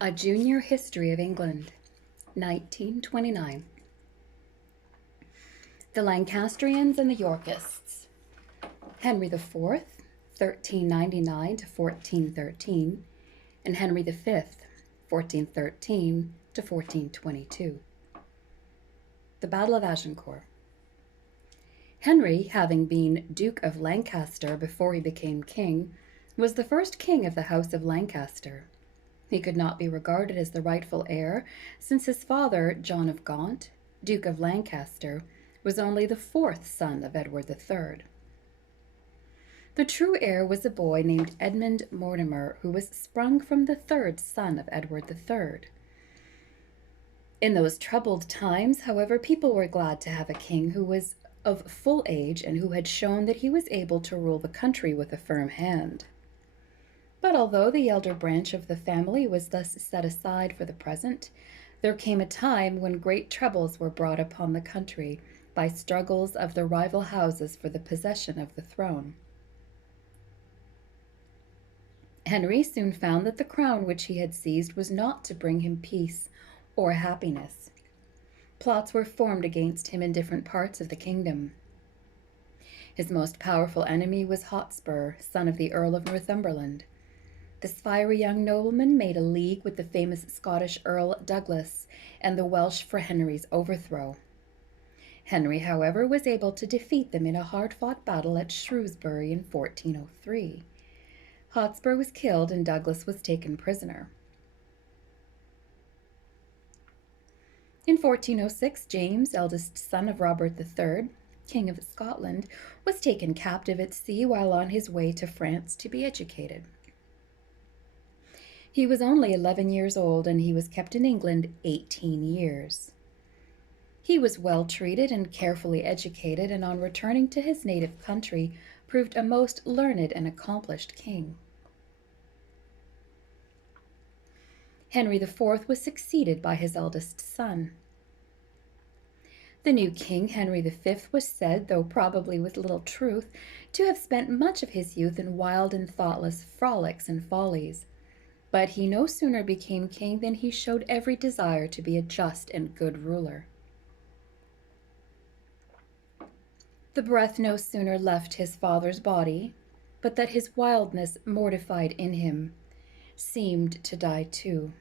A Junior History of England, 1929. The Lancastrians and the Yorkists. Henry IV, 1399 to 1413, and Henry V, 1413 to 1422. The Battle of Agincourt. Henry, having been Duke of Lancaster before he became king, was the first king of the House of Lancaster. He could not be regarded as the rightful heir, since his father, John of Gaunt, Duke of Lancaster, was only the fourth son of Edward III. The true heir was a boy named Edmund Mortimer, who was sprung from the third son of Edward III. In those troubled times, however, people were glad to have a king who was of full age and who had shown that he was able to rule the country with a firm hand. But although the elder branch of the family was thus set aside for the present, there came a time when great troubles were brought upon the country by struggles of the rival houses for the possession of the throne. Henry soon found that the crown which he had seized was not to bring him peace or happiness. Plots were formed against him in different parts of the kingdom. His most powerful enemy was Hotspur, son of the Earl of Northumberland. This fiery young nobleman made a league with the famous Scottish Earl Douglas and the Welsh for Henry's overthrow. Henry, however, was able to defeat them in a hard-fought battle at Shrewsbury in 1403. Hotspur was killed and Douglas was taken prisoner. In 1406, James, eldest son of Robert III, King of Scotland, was taken captive at sea while on his way to France to be educated. He was only 11 years old and he was kept in England 18 years. He was well treated and carefully educated, and on returning to his native country proved a most learned and accomplished king. Henry IV was succeeded by his eldest son. The new king, Henry V, was said, though probably with little truth, to have spent much of his youth in wild and thoughtless frolics and follies. But he no sooner became king than he showed every desire to be a just and good ruler. The breath no sooner left his father's body, but that his wildness, mortified in him, seemed to die too.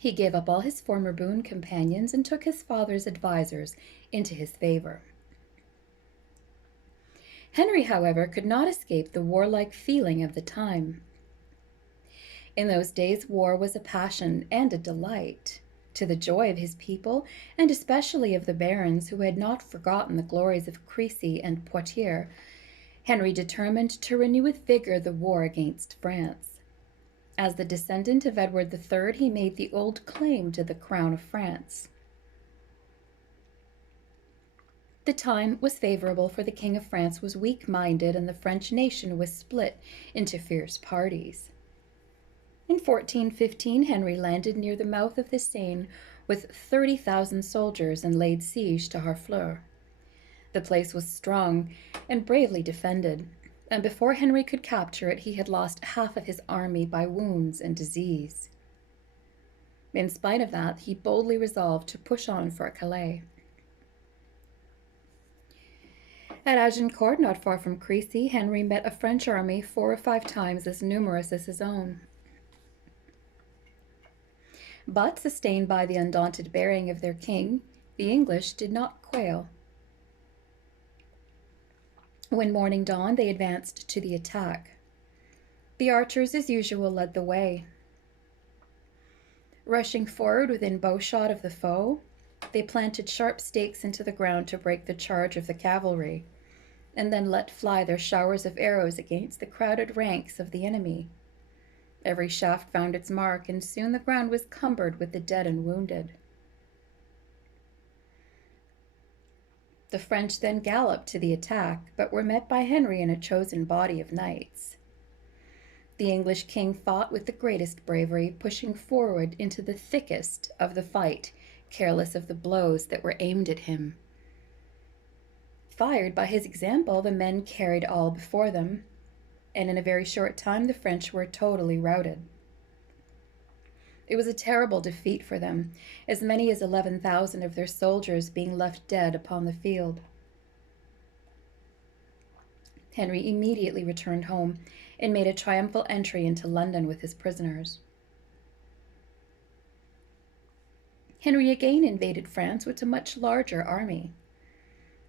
He gave up all his former boon companions and took his father's advisers into his favor. Henry, however, could not escape the warlike feeling of the time. In those days, war was a passion and a delight, to the joy of his people, and especially of the barons who had not forgotten the glories of Crécy and Poitiers. Henry determined to renew with vigor the war against France. As the descendant of Edward III, he made the old claim to the crown of France. The time was favorable, for the King of France was weak-minded and the French nation was split into fierce parties. In 1415, Henry landed near the mouth of the Seine with 30,000 soldiers and laid siege to Harfleur. The place was strong and bravely defended, and before Henry could capture it, he had lost half of his army by wounds and disease. In spite of that, he boldly resolved to push on for Calais. At Agincourt, not far from Crécy, Henry met a French army 4 or 5 times as numerous as his own. But, sustained by the undaunted bearing of their king, the English did not quail. When morning dawned, they advanced to the attack. The archers, as usual, led the way. Rushing forward within bowshot of the foe, they planted sharp stakes into the ground to break the charge of the cavalry, and then let fly their showers of arrows against the crowded ranks of the enemy. Every shaft found its mark, and soon the ground was cumbered with the dead and wounded. The French then galloped to the attack, but were met by Henry and a chosen body of knights. The English king fought with the greatest bravery, pushing forward into the thickest of the fight, careless of the blows that were aimed at him. Fired by his example, the men carried all before them. and in a very short time the French were totally routed. It was a terrible defeat for them, as many as 11,000 of their soldiers being left dead upon the field. Henry immediately returned home and made a triumphal entry into London with his prisoners. Henry again invaded France with a much larger army.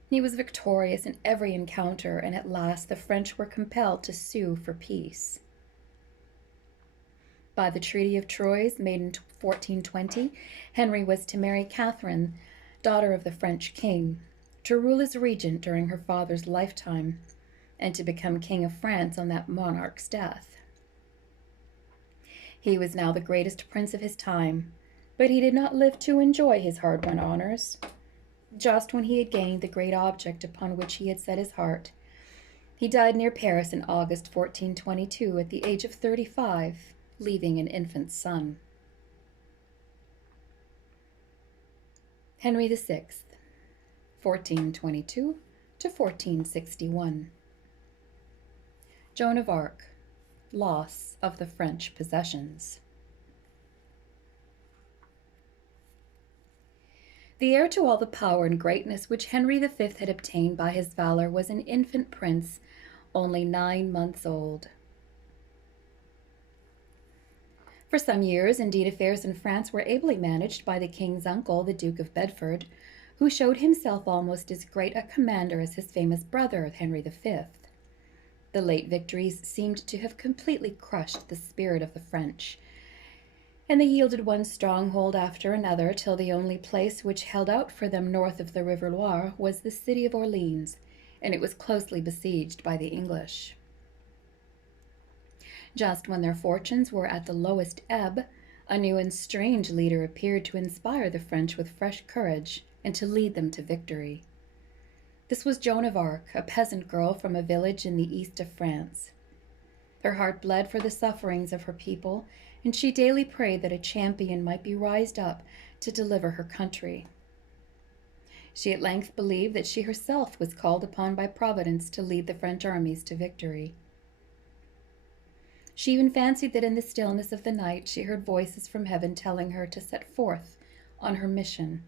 He was victorious in every encounter, and at last the French were compelled to sue for peace. By the Treaty of Troyes, made in 1420, Henry was to marry Catherine, daughter of the French king, to rule as regent during her father's lifetime, and to become King of France on that monarch's death. He was now the greatest prince of his time, but he did not live to enjoy his hard-won honors. Just when he had gained the great object upon which he had set his heart, he died near Paris in August 1422 at the age of 35, leaving an infant son. Henry VI, 1422 to 1461. Joan of Arc, loss of the French possessions. The heir to all the power and greatness which Henry V had obtained by his valor was an infant prince, only 9 months old. For some years, indeed, affairs in France were ably managed by the king's uncle, the Duke of Bedford, who showed himself almost as great a commander as his famous brother, Henry V. The late victories seemed to have completely crushed the spirit of the French, and they yielded one stronghold after another till the only place which held out for them north of the River Loire was the city of Orleans, and it was closely besieged by the English. Just when their fortunes were at the lowest ebb, a new and strange leader appeared to inspire the French with fresh courage and to lead them to victory. This was Joan of Arc, a peasant girl from a village in the east of France. Her heart bled for the sufferings of her people, and she daily prayed that a champion might be raised up to deliver her country. She at length believed that she herself was called upon by Providence to lead the French armies to victory. She even fancied that in the stillness of the night she heard voices from heaven telling her to set forth on her mission.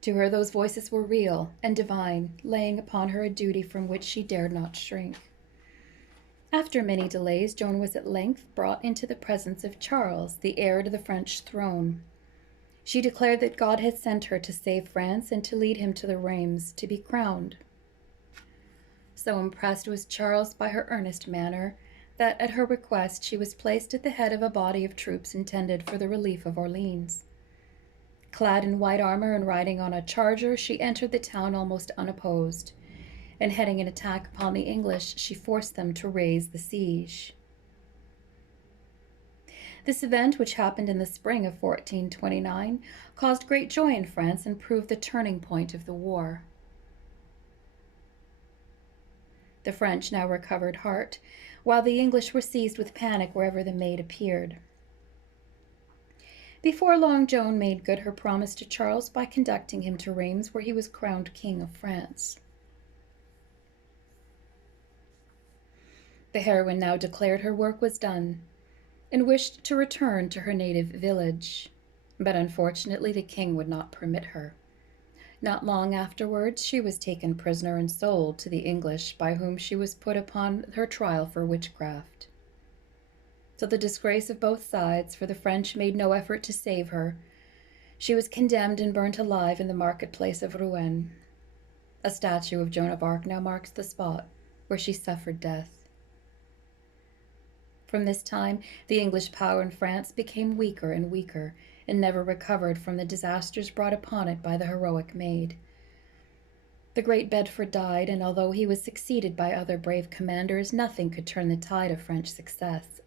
To her those voices were real and divine, laying upon her a duty from which she dared not shrink. After many delays, Joan was at length brought into the presence of Charles, the heir to the French throne. She declared that God had sent her to save France and to lead him to the Reims to be crowned. So impressed was Charles by her earnest manner that at her request she was placed at the head of a body of troops intended for the relief of Orleans. Clad in white armor and riding on a charger, she entered the town almost unopposed, and heading an attack upon the English, she forced them to raise the siege. This event, which happened in the spring of 1429, caused great joy in France and proved the turning point of the war. The French now recovered heart, while the English were seized with panic wherever the Maid appeared. Before long, Joan made good her promise to Charles by conducting him to Reims, where he was crowned King of France. The heroine now declared her work was done, and wished to return to her native village, but unfortunately the king would not permit her. Not long afterwards, she was taken prisoner and sold to the English, by whom she was put upon her trial for witchcraft. To the disgrace of both sides, for the French made no effort to save her, she was condemned and burnt alive in the marketplace of Rouen. A statue of Joan of Arc now marks the spot where she suffered death. From this time, the English power in France became weaker and weaker, and never recovered from the disasters brought upon it by the heroic Maid. The great Bedford died, and although he was succeeded by other brave commanders, nothing could turn the tide of French success.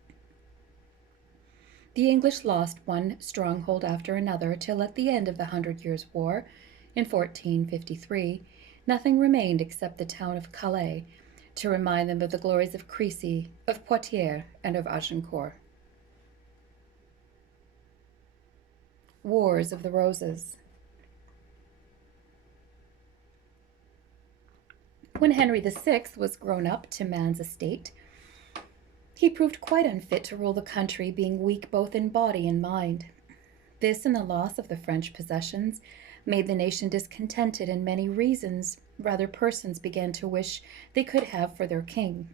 The English lost one stronghold after another, till at the end of the 100 Years' War, in 1453, nothing remained except the town of Calais, to remind them of the glories of Crécy, of Poitiers, and of Agincourt. Wars of the Roses. When Henry VI was grown up to man's estate, he proved quite unfit to rule the country, being weak both in body and mind. This and the loss of the French possessions made the nation discontented, and many reasons, rather persons, began to wish they could have for their king.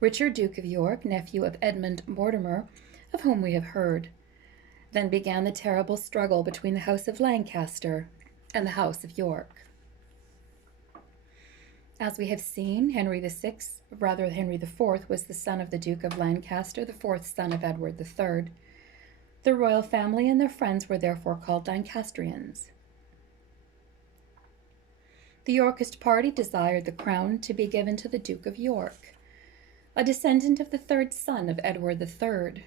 Richard, Duke of York, nephew of Edmund Mortimer, of whom we have heard. Then began the terrible struggle between the House of Lancaster and the House of York. As we have seen, Henry IV was the son of the Duke of Lancaster, the fourth son of Edward III. The royal family and their friends were therefore called Lancastrians. The Yorkist party desired the crown to be given to the Duke of York, a descendant of the third son of Edward III.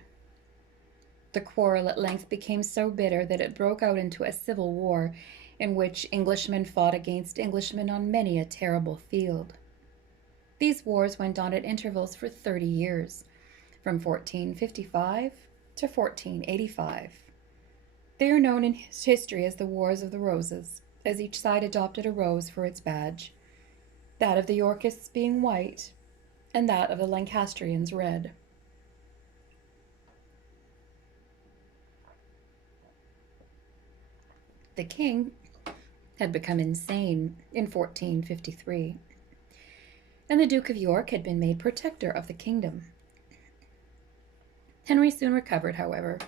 The quarrel at length became so bitter that it broke out into a civil war in which Englishmen fought against Englishmen on many a terrible field. These wars went on at intervals for 30 years, from 1455 to 1485. They are known in history as the Wars of the Roses, as each side adopted a rose for its badge, that of the Yorkists being white, and that of the Lancastrians red. The king had become insane in 1453, and the Duke of York had been made protector of the kingdom. Henry soon recovered, however,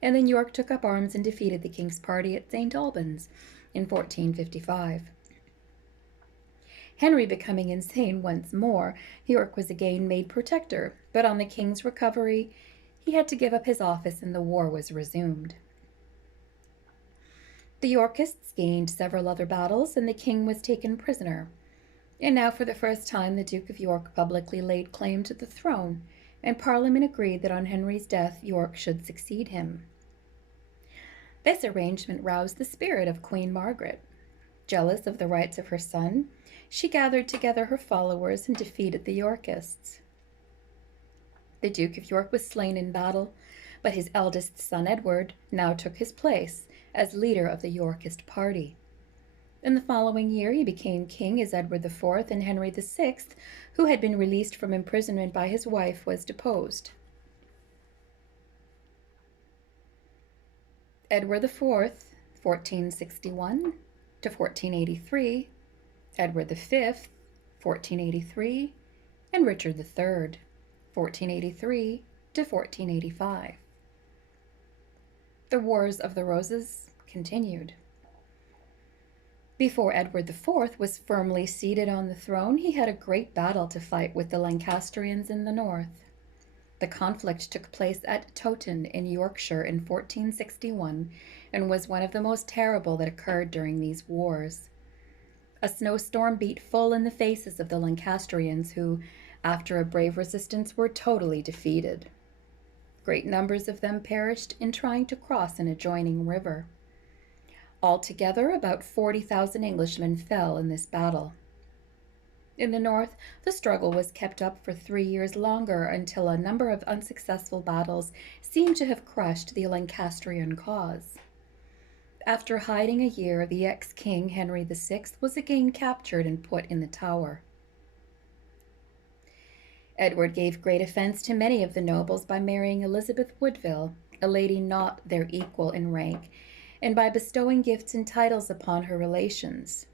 and then York took up arms and defeated the king's party at St. Albans in 1455. Henry becoming insane once more, York was again made protector, but on the king's recovery, he had to give up his office and the war was resumed. The Yorkists gained several other battles, and the king was taken prisoner. And now for the first time the Duke of York publicly laid claim to the throne, and Parliament agreed that on Henry's death York should succeed him. This arrangement roused the spirit of Queen Margaret. Jealous of the rights of her son, she gathered together her followers and defeated the Yorkists. The Duke of York was slain in battle, but his eldest son Edward now took his place as leader of the Yorkist party. In the following year he became king as Edward IV, and Henry VI, who had been released from imprisonment by his wife, was deposed. Edward IV, 1461 to 1483, Edward V, 1483, and Richard III, 1483 to 1485. The Wars of the Roses continued. Before Edward IV was firmly seated on the throne, he had a great battle to fight with the Lancastrians in the north. The conflict took place at Towton in Yorkshire in 1461 and was one of the most terrible that occurred during these wars. A snowstorm beat full in the faces of the Lancastrians, who, after a brave resistance, were totally defeated. Great numbers of them perished in trying to cross an adjoining river. Altogether, about 40,000 Englishmen fell in this battle. In the north, the struggle was kept up for 3 years longer until a number of unsuccessful battles seemed to have crushed the Lancastrian cause. After hiding a year, the ex-king Henry VI was again captured and put in the Tower. Edward gave great offense to many of the nobles by marrying Elizabeth Woodville, a lady not their equal in rank, and by bestowing gifts and titles upon her relations.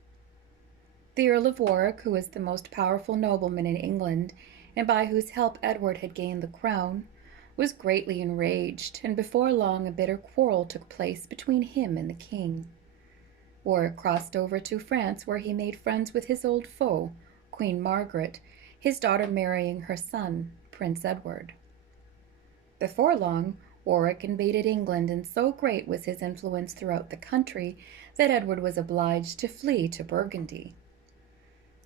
The Earl of Warwick, who was the most powerful nobleman in England, and by whose help Edward had gained the crown, was greatly enraged, and before long a bitter quarrel took place between him and the king. Warwick crossed over to France, where he made friends with his old foe, Queen Margaret, his daughter marrying her son, Prince Edward. Before long, Warwick invaded England, and so great was his influence throughout the country that Edward was obliged to flee to Burgundy.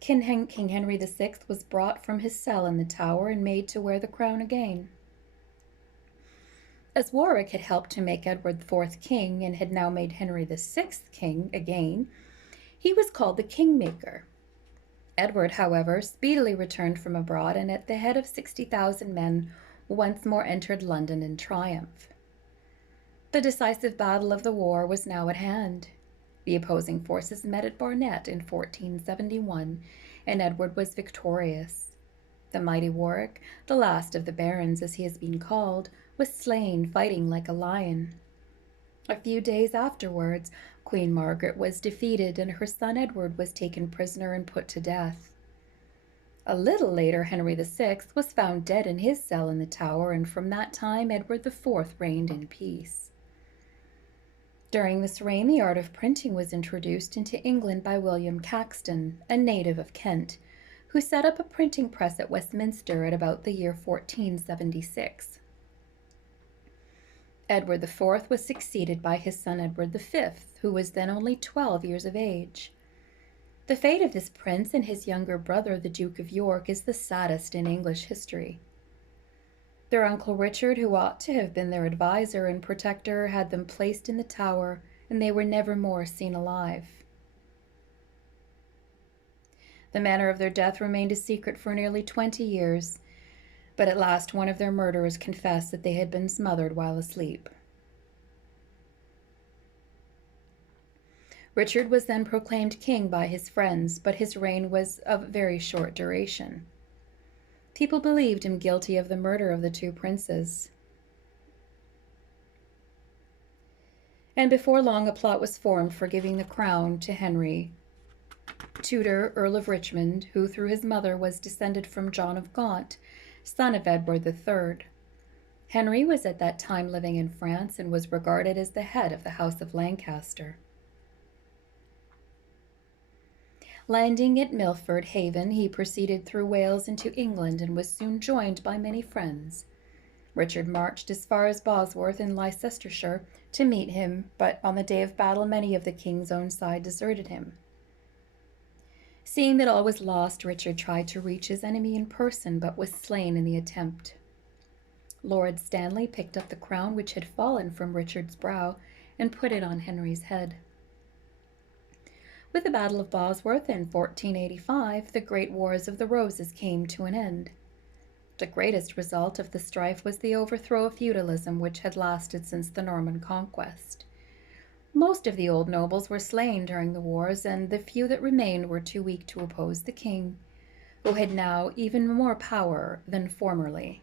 King Henry VI was brought from his cell in the Tower and made to wear the crown again. As Warwick had helped to make Edward IV king and had now made Henry VI king again, he was called the Kingmaker. Edward, however, speedily returned from abroad, and at the head of 60,000 men once more entered London in triumph. The decisive battle of the war was now at hand. The opposing forces met at Barnet in 1471, and Edward was victorious. The mighty Warwick, the last of the barons as he has been called, was slain fighting like a lion. A few days afterwards, Queen Margaret was defeated and her son Edward was taken prisoner and put to death. A little later, Henry VI was found dead in his cell in the Tower, and from that time Edward IV reigned in peace. During this reign, the art of printing was introduced into England by William Caxton, a native of Kent, who set up a printing press at Westminster at about the year 1476. Edward IV was succeeded by his son Edward V, who was then only 12 years of age. The fate of this prince and his younger brother, the Duke of York, is the saddest in English history. Their uncle Richard, who ought to have been their advisor and protector, had them placed in the Tower, and they were never more seen alive. The manner of their death remained a secret for nearly 20 years, but at last one of their murderers confessed that they had been smothered while asleep. Richard was then proclaimed king by his friends, but his reign was of very short duration. People believed him guilty of the murder of the two princes. And before long a plot was formed for giving the crown to Henry, Tudor, Earl of Richmond, who through his mother was descended from John of Gaunt, son of Edward III. Henry was at that time living in France and was regarded as the head of the House of Lancaster. Landing at Milford Haven, he proceeded through Wales into England and was soon joined by many friends. Richard marched as far as Bosworth in Leicestershire to meet him, but on the day of battle many of the king's own side deserted him. Seeing that all was lost, Richard tried to reach his enemy in person, but was slain in the attempt. Lord Stanley picked up the crown which had fallen from Richard's brow and put it on Henry's head. With the Battle of Bosworth in 1485, the Great Wars of the Roses came to an end. The greatest result of the strife was the overthrow of feudalism, which had lasted since the Norman conquest. Most of the old nobles were slain during the wars, and the few that remained were too weak to oppose the king, who had now even more power than formerly.